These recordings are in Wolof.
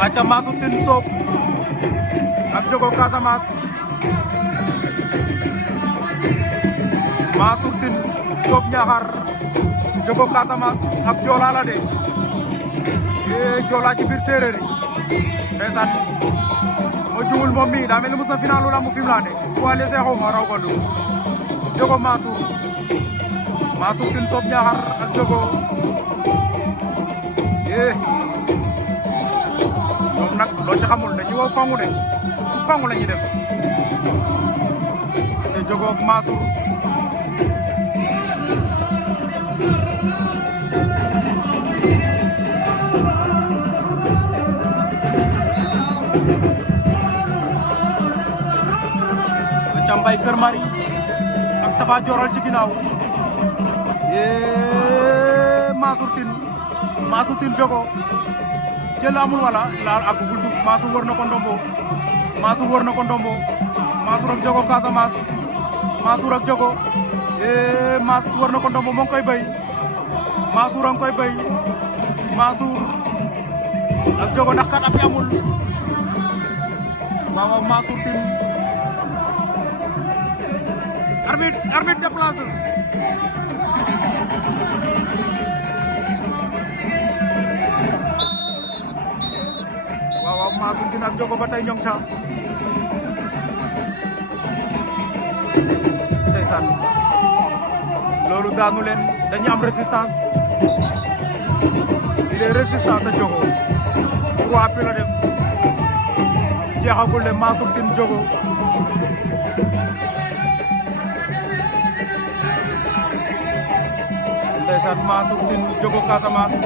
aca Massour Tine Sob ak Jogo Casamance. Massour Tine Sob Niakhar Jogo Casamance ak Joola la de Joola ci biir séeréer yi ndeysaan mo jumul moom mi daa mel ni mos na finalu la mu Fimela de poids léger xaw ma raw gadu Jogo Massour Tine Sob Niakhar ak Jogo ñoom nag loo ci xamul dañuy wow kongu de kongu la ñuy def te Jogo ak Massour Cambay Kër Mari ak Tafa Joral ci ginnaaw Massour Tine Jogo jël amul wala laal ak bul suuf Massour wër na ko ndombo Massour ak Jogo Casamance Massour ak Jogo Mass wër na ko ndombo moo ngi koy bay Massour a ngi koy bay Massour ak Jogo ndax kat ab amul waaw Massour Tine arbitre déplacé waaw Massour Tine ak Jogo ba tey ñong sa ndeysaan loolu daanu leen dañu am résistance il est résistance a Jogo 3 appuis la def jeexagul de Massour Tine Jogo ndeysaan Massour Tine Jogo Casamance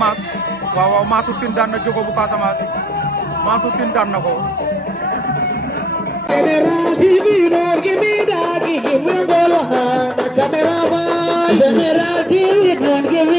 Mass waaw Massour Tine daan na Jogo bu Casamance Massour Tine daan na ko General TV don't give me that, give me the General TV don't give me